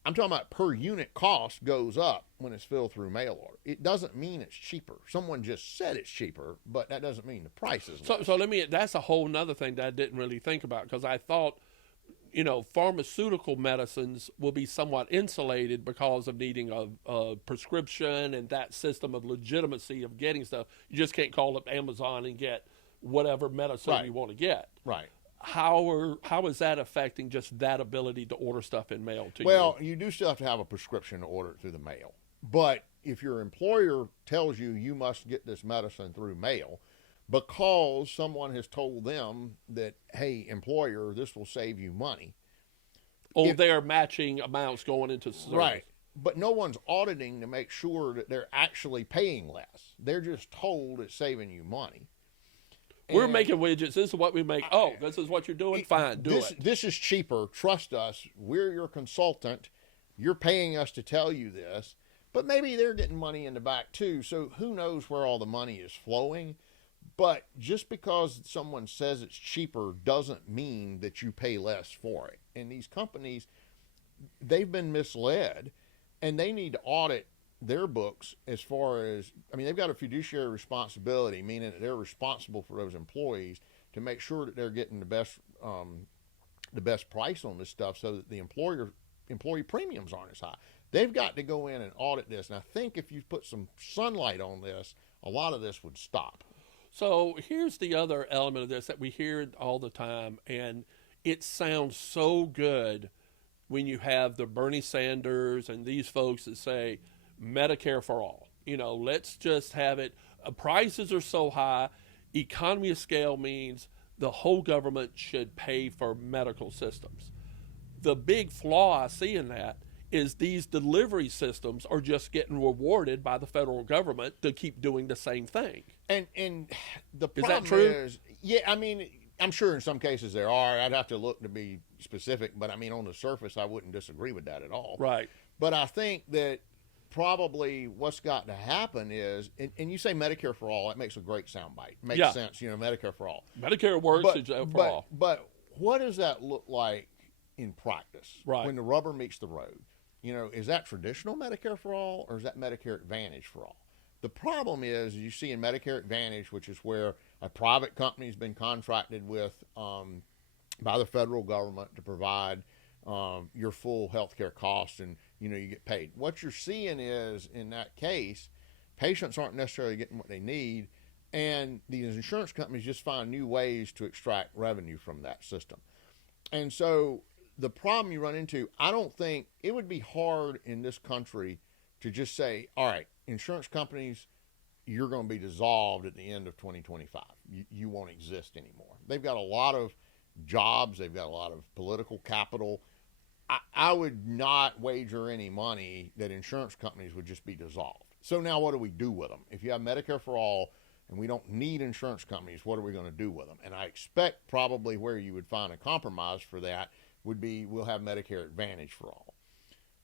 I'm talking about per unit cost goes up when it's filled through mail order. It doesn't mean it's cheaper. Someone just said it's cheaper, but that doesn't mean the price is less. So that's a whole nother thing that I didn't really think about, because I thought, pharmaceutical medicines will be somewhat insulated because of needing a prescription and that system of legitimacy of getting stuff. You just can't call up Amazon and get whatever medicine you want to get. Right. How is that affecting just that ability to order stuff in mail to you? Well, you do still have to have a prescription to order it through the mail. But if your employer tells you you must get this medicine through mail because someone has told them that, hey, employer, this will save you money. Or they're matching amounts going into service. Right. But no one's auditing to make sure that they're actually paying less. They're just told it's saving you money. We're making widgets. This is what we make. Oh, this is what you're doing? Fine, do it. This is cheaper. Trust us. We're your consultant. You're paying us to tell you this. But maybe they're getting money in the back too. So who knows where all the money is flowing. But just because someone says it's cheaper doesn't mean that you pay less for it. And these companies, they've been misled, and they need to audit their books as far as, they've got a fiduciary responsibility, meaning that they're responsible for those employees to make sure that they're getting the best price on this stuff so that the employee premiums aren't as high. They've got to go in and audit this. And I think if you put some sunlight on this, a lot of this would stop. So here's the other element of this that we hear all the time, and it sounds so good when you have the Bernie Sanders and these folks that say Medicare for all. Let's just have it. Prices are so high. Economy of scale means the whole government should pay for medical systems. The big flaw I see in that is these delivery systems are just getting rewarded by the federal government to keep doing the same thing. And the Is problem that true? is, yeah, I mean, I'm sure in some cases there are. I'd have to look to be specific, but I mean, on the surface, I wouldn't disagree with that at all. Right. But I think that probably what's got to happen is, and you say Medicare for all, that makes a great soundbite. Makes Yeah. sense, Medicare for all. Medicare works for all. But what does that look like in practice? Right. When the rubber meets the road? Is that traditional Medicare for all, or is that Medicare Advantage for all? The problem is you see in Medicare Advantage, which is where a private company has been contracted with by the federal government to provide your full health care costs, and you get paid. What you're seeing is, in that case, patients aren't necessarily getting what they need, and these insurance companies just find new ways to extract revenue from that system. And so the problem you run into, I don't think it would be hard in this country to just say, all right, insurance companies, you're going to be dissolved at the end of 2025. You won't exist anymore. They've got a lot of jobs. They've got a lot of political capital. I would not wager any money that insurance companies would just be dissolved. So now what do we do with them? If you have Medicare for all and we don't need insurance companies, what are we going to do with them? And I expect probably where you would find a compromise for that would be we'll have Medicare Advantage for all.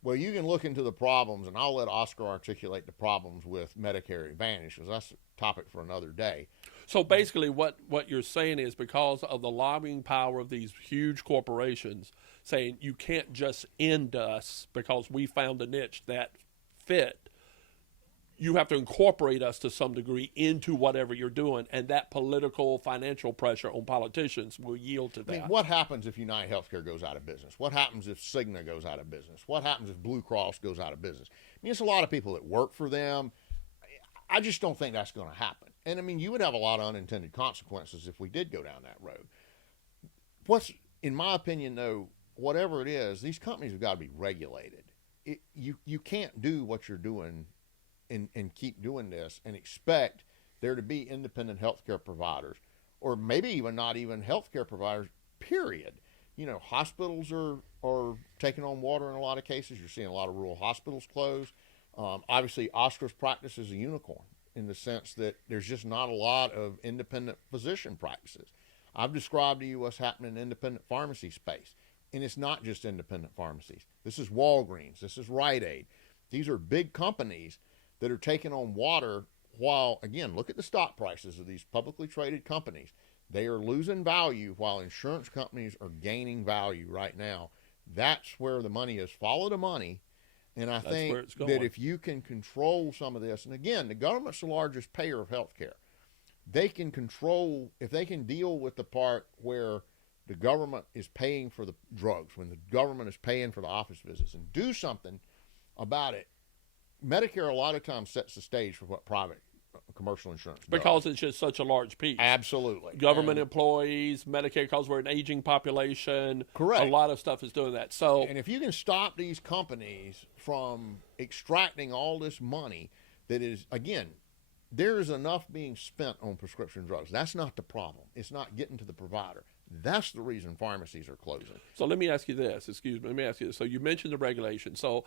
Well, you can look into the problems, and I'll let Oscar articulate the problems with Medicare Advantage, because that's a topic for another day. So basically what you're saying is, because of the lobbying power of these huge corporations saying you can't just end us because we found a niche that fit, you have to incorporate us to some degree into whatever you're doing, and that political financial pressure on politicians will yield to that. I mean, what happens if United Healthcare goes out of business? What happens if Cigna goes out of business? What happens if Blue Cross goes out of business? I mean, it's a lot of people that work for them. I just don't think that's going to happen. And I mean, you would have a lot of unintended consequences if we did go down that road. What's, in my opinion, though, whatever it is, these companies have got to be regulated. You can't do what you're doing and keep doing this and expect there to be independent healthcare providers, or maybe even not even healthcare providers, period. Hospitals are taking on water in a lot of cases. You're seeing a lot of rural hospitals close. Obviously, Oscar's practice is a unicorn in the sense that there's just not a lot of independent physician practices. I've described to you what's happening in the independent pharmacy space, and it's not just independent pharmacies. This is Walgreens. This is Rite Aid. These are big companies that are taking on water while, again, look at the stock prices of these publicly traded companies. They are losing value while insurance companies are gaining value right now. That's where the money is. Follow the money. And I think that if you can control some of this, and again, the government's the largest payer of health care. They can control, if they can deal with the part where the government is paying for the drugs, when the government is paying for the office visits, and do something about it. Medicare a lot of times sets the stage for what private commercial insurance does. Because it's just such a large piece. Absolutely. Government employees, Medicare, because we're an aging population. Correct. A lot of stuff is doing that. So, and if you can stop these companies from extracting all this money that is, again, there is enough being spent on prescription drugs. That's not the problem. It's not getting to the provider. That's the reason pharmacies are closing. So let me ask you this. Let me ask you this. So you mentioned the regulation. So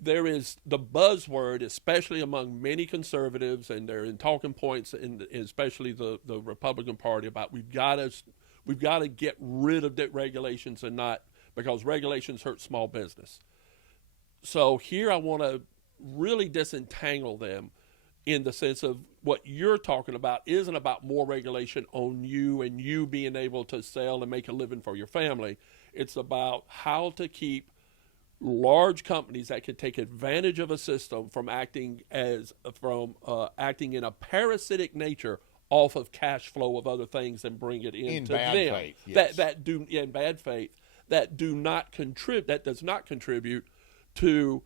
there is the buzzword, especially among many conservatives, and they're in talking points, especially the Republican Party, about we've got to get rid of regulations, and not because regulations hurt small business. So here I want to really disentangle them in the sense of what you're talking about isn't about more regulation on you and you being able to sell and make a living for your family. It's about how to keep large companies that can take advantage of a system from acting in a parasitic nature off of cash flow of other things and bring it into them. Faith, yes. In bad faith, that does not contribute to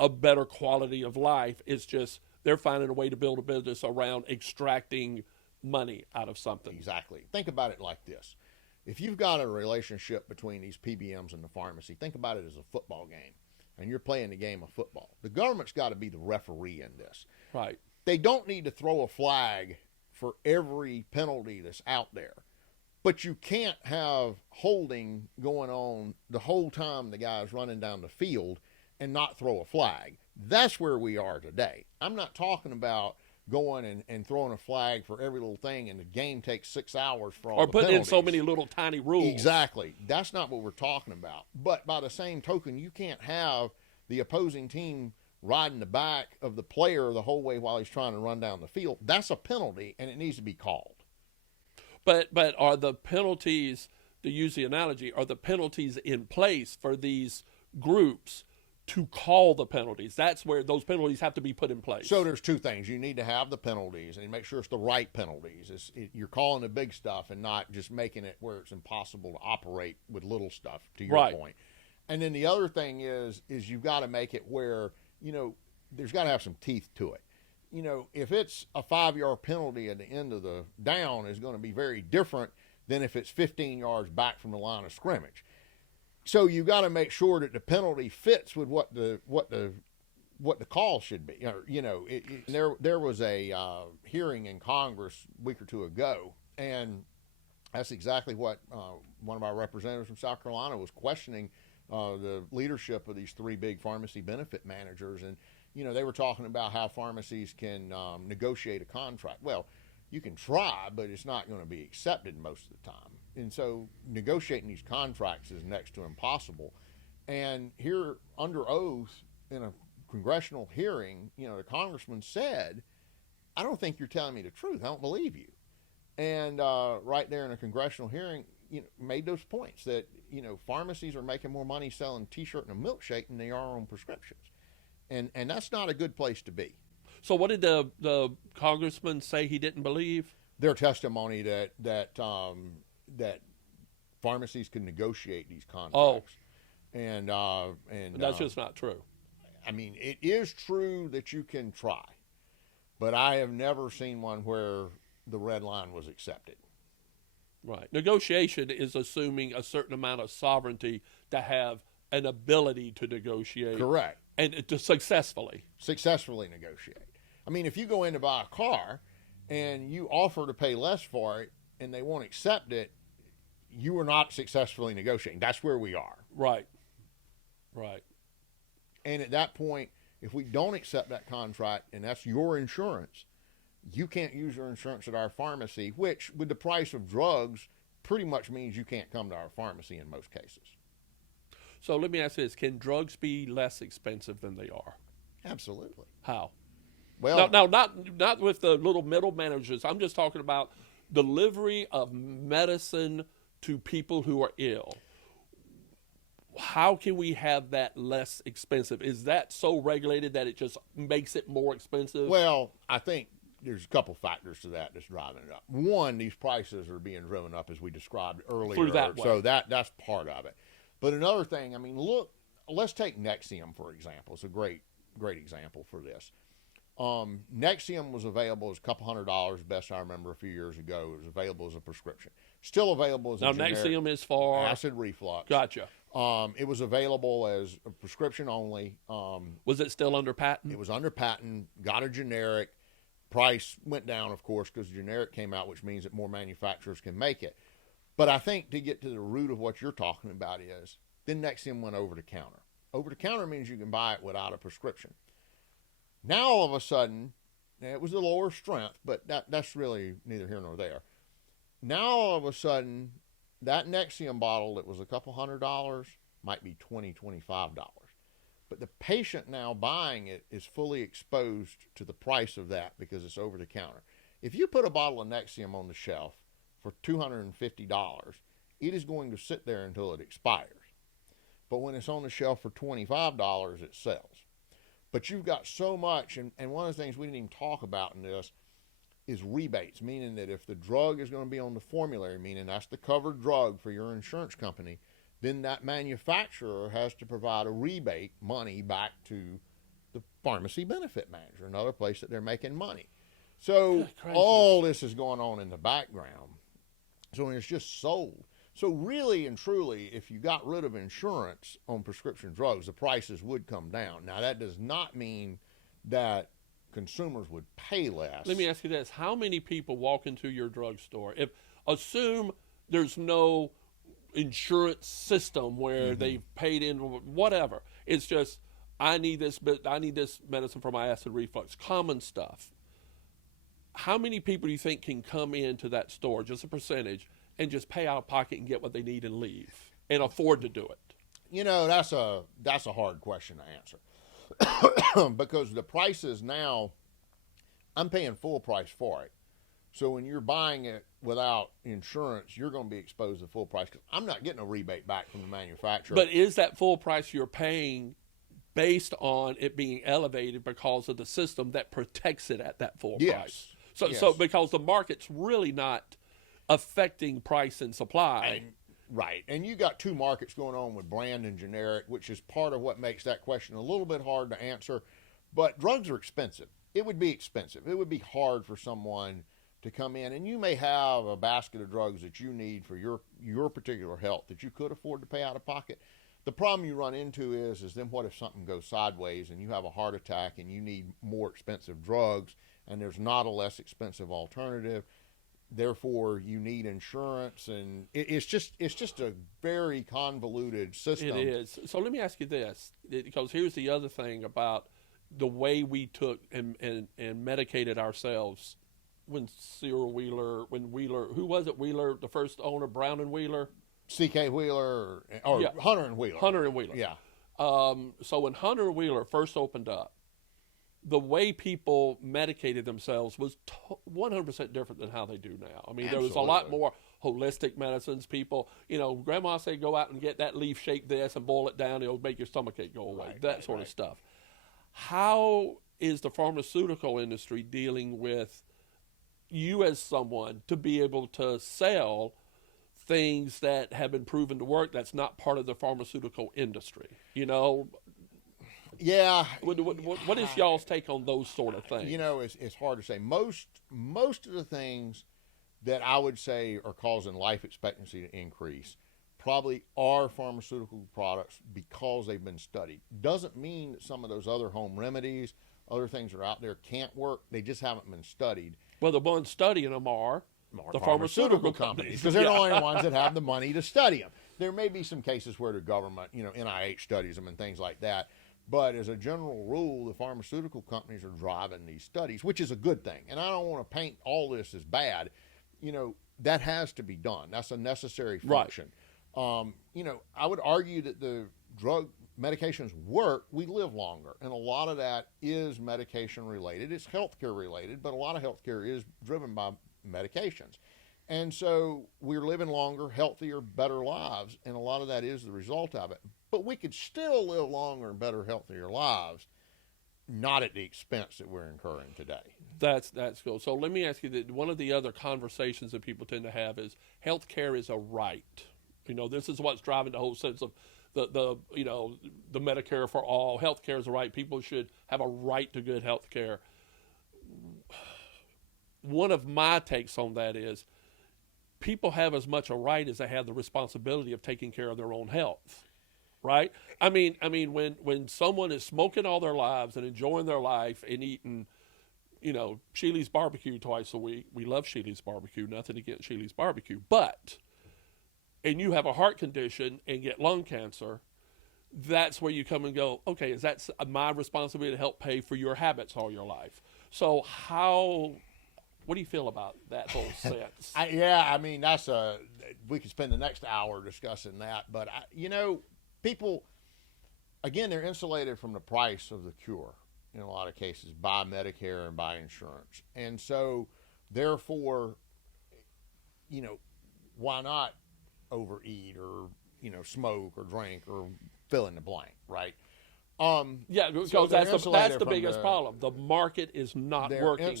a better quality of life. It's just they're finding a way to build a business around extracting money out of something. Exactly. Think about it like this. If you've got a relationship between these PBMs and the pharmacy, think about it as a football game, and you're playing the game of football. The government's got to be the referee in this. Right. They don't need to throw a flag for every penalty that's out there. But you can't have holding going on the whole time the guy's running down the field and not throw a flag. That's where we are today. I'm not talking about going and throwing a flag for every little thing and the game takes 6 hours for all or the putting in penalties. so many little tiny rules. Exactly. That's not what we're talking about. But by the same token, you can't have the opposing team riding the back of the player the whole way while he's trying to run down the field. That's a penalty, and it needs to be called. But are the penalties, to use the analogy, are the penalties in place for these groups to call the penalties? That's where those penalties have to be put in place. So there's two things. You need to have the penalties and make sure it's the right penalties. You're calling the big stuff and not just making it where it's impossible to operate with little stuff, to your point. And then the other thing is you've got to make it where, there's got to have some teeth to it. If it's a 5-yard penalty at the end of the down is going to be very different than if it's 15 yards back from the line of scrimmage. So you got to make sure that the penalty fits with what the call should be. There was a hearing in Congress a week or two ago, and that's exactly what one of our representatives from South Carolina was questioning the leadership of these 3 big pharmacy benefit managers. And they were talking about how pharmacies can negotiate a contract. Well, you can try, but it's not going to be accepted most of the time. And so negotiating these contracts is next to impossible. And here, under oath, in a congressional hearing, the congressman said, I don't think you're telling me the truth. I don't believe you. And right there in a congressional hearing, made those points that, pharmacies are making more money selling T-shirt and a milkshake than they are on prescriptions. And that's not a good place to be. So what did the congressman say he didn't believe? Their testimony that pharmacies can negotiate these contracts. And that's just not true. I mean, it is true that you can try, but I have never seen one where the red line was accepted. Right. Negotiation is assuming a certain amount of sovereignty to have an ability to negotiate. Correct. And to successfully negotiate. I mean, if you go in to buy a car and you offer to pay less for it and they won't accept it, you are not successfully negotiating. That's where we are. Right. And at that point, if we don't accept that contract and that's your insurance, you can't use your insurance at our pharmacy, which with the price of drugs pretty much means you can't come to our pharmacy in most cases. So let me ask this. Can drugs be less expensive than they are? Absolutely. How? Well, no, not with the little middle managers. I'm just talking about delivery of medicine to people who are ill. How can we have that less expensive? Is that so regulated that it just makes it more expensive? Well, I think there's a couple factors to that that's driving it up. One, these prices are being driven up as we described earlier. Through that way. So that's part of it. But another thing, I mean, look, let's take Nexium, for example. It's a great example for this. Nexium was available as a couple $100, best I remember a few years ago. It was available as a prescription. Still available as a generic. Now, Nexium is for? Acid reflux. Gotcha. It was available as a prescription only. Was it still under patent? It was under patent, got a generic. Price went down, of course, because generic came out, which means that more manufacturers can make it. But I think to get to the root of what you're talking about is, then Nexium went over the counter. Over the counter means you can buy it without a prescription. Now, all of a sudden, it was a lower strength, but that's really neither here nor there. Now, all of a sudden, that Nexium bottle that was a couple $100 might be $20, $25. But the patient now buying it is fully exposed to the price of that because it's over the counter. If you put a bottle of Nexium on the shelf for $250, it is going to sit there until it expires. But when it's on the shelf for $25, it sells. But you've got so much, and one of the things we didn't even talk about in this is rebates, meaning that if the drug is going to be on the formulary, meaning that's the covered drug for your insurance company, then that manufacturer has to provide a rebate money back to the pharmacy benefit manager, another place that they're making money. So all this is going on in the background. So when it's just sold. So really and truly, if you got rid of insurance on prescription drugs, the prices would come down. Now, that does not mean that consumers would pay less. Let me ask you this: how many people walk into your drugstore? If assume there's no insurance system where they've paid in whatever, it's just I need this medicine for my acid reflux, common stuff. How many people do you think can come into that store, just a percentage, and just pay out of pocket and get what they need and leave and afford to do it? You know, that's a hard question to answer because the prices now, I'm paying full price for it. So when you're buying it without insurance, you're going to be exposed to full price because I'm not getting a rebate back from the manufacturer. But is that full price you're paying based on it being elevated because of the system that protects it at that full price? So because the market's really not affecting price and supply. Right. And you got two markets going on with brand and generic, which is part of what makes that question a little bit hard to answer. But drugs are expensive. It would be expensive. It would be hard for someone to come in, and you may have a basket of drugs that you need for your particular health that you could afford to pay out of pocket. The problem you run into is then what if something goes sideways and you have a heart attack and you need more expensive drugs and there's not a less expensive alternative? Therefore, you need insurance, and it's just a very convoluted system. It is. So let me ask you this, because here's the other thing about the way we took and medicated ourselves when Wheeler, who was it? Wheeler, the first owner, Brown and Wheeler? C.K. Wheeler, or Yeah. Hunter and Wheeler. Hunter and Wheeler. Yeah. So when Hunter and Wheeler first opened up, the way people medicated themselves was 100% different than how they do now. I mean, there was a lot more holistic medicines. People, Grandma say go out and get that leaf, shake this, and boil it down. It'll make your stomachache go away. That sort of stuff. How is the pharmaceutical industry dealing with you as someone to be able to sell things that have been proven to work that's not part of the pharmaceutical industry? Yeah. What is y'all's take on those sort of things? It's hard to say. Most of the things that I would say are causing life expectancy to increase probably are pharmaceutical products because they've been studied. Doesn't mean that some of those other home remedies, other things that are out there can't work. They just haven't been studied. Well, the ones studying them are the pharmaceutical companies. Because they're the only ones that have the money to study them. There may be some cases where the government, NIH studies them and things like that. But as a general rule, the pharmaceutical companies are driving these studies, which is a good thing. And I don't want to paint all this as bad. That has to be done. That's a necessary function. Right. I would argue that the drug medications work. We live longer. And a lot of that is medication related. It's healthcare related, but a lot of healthcare is driven by medications. And so we're living longer, healthier, better lives. And a lot of that is the result of it. But we could still live longer and better, healthier lives, not at the expense that we're incurring today. That's cool. So let me ask you that one of the other conversations that people tend to have is healthcare is a right. This is what's driving the whole sense of the Medicare for all. Healthcare is a right. People should have a right to good healthcare. One of my takes on that is people have as much a right as they have the responsibility of taking care of their own health. Right? I mean, when someone is smoking all their lives and enjoying their life and eating, Sheely's barbecue twice a week. We love Sheely's barbecue. Nothing against Sheely's barbecue, and you have a heart condition and get lung cancer, that's where you come and go, okay, is that my responsibility to help pay for your habits all your life? So what do you feel about that whole sense? We could spend the next hour discussing that, but people, again, they're insulated from the price of the cure in a lot of cases by Medicare and by insurance. And so, therefore, why not overeat or, smoke or drink or fill in the blank, right? Because so that's the biggest problem. The market is not working.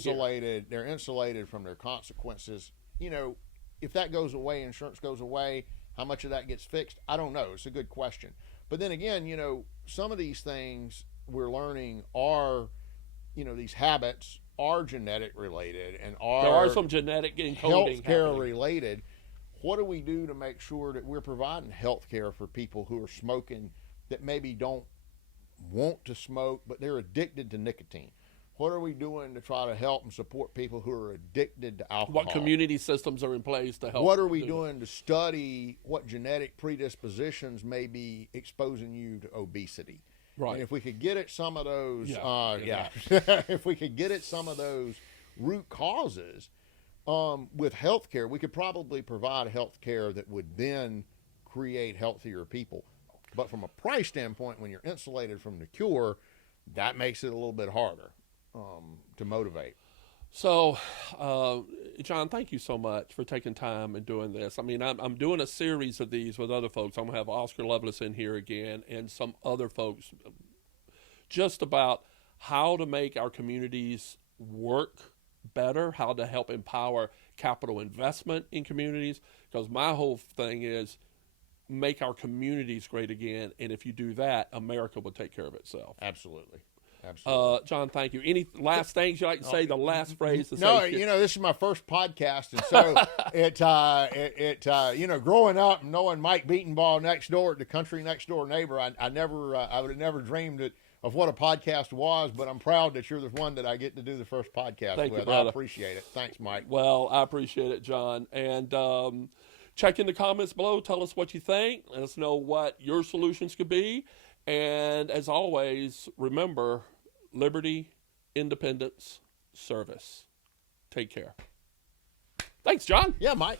They're insulated from their consequences. If that goes away, insurance goes away, how much of that gets fixed? I don't know. It's a good question. But then again, some of these things we're learning are, these habits are genetic related and there are some genetic encoding healthcare related. What do we do to make sure that we're providing health care for people who are smoking that maybe don't want to smoke, but they're addicted to nicotine? What are we doing to try to help and support people who are addicted to alcohol? What community systems are in place to help? What are we doing to study what genetic predispositions may be exposing you to obesity? Right. And if we could get at some of those, Yeah. if we could get at some of those root causes with healthcare, we could probably provide healthcare that would then create healthier people. But from a price standpoint, when you're insulated from the cure, that makes it a little bit harder to motivate. So, John, thank you so much for taking time and doing this. I mean, I'm doing a series of these with other folks. I'm going to have Oscar Lovelace in here again and some other folks just about how to make our communities work better, how to help empower capital investment in communities. Because my whole thing is make our communities great again. And if you do that, America will take care of itself. Absolutely. Absolutely. John, thank you. Any last things you like to say? The last phrase to No, say? this is my first podcast, and so growing up and knowing Mike Bedenbaugh next door, the country next door neighbor, I would have never dreamed of what a podcast was, but I'm proud that you're the one that I get to do the first podcast Thank with. you, brother. I appreciate it. Thanks, Mike. Well, I appreciate it, John. And check in the comments below. Tell us what you think. Let us know what your solutions could be. And as always, remember, liberty, independence, service. Take care. Thanks, John. Yeah, Mike.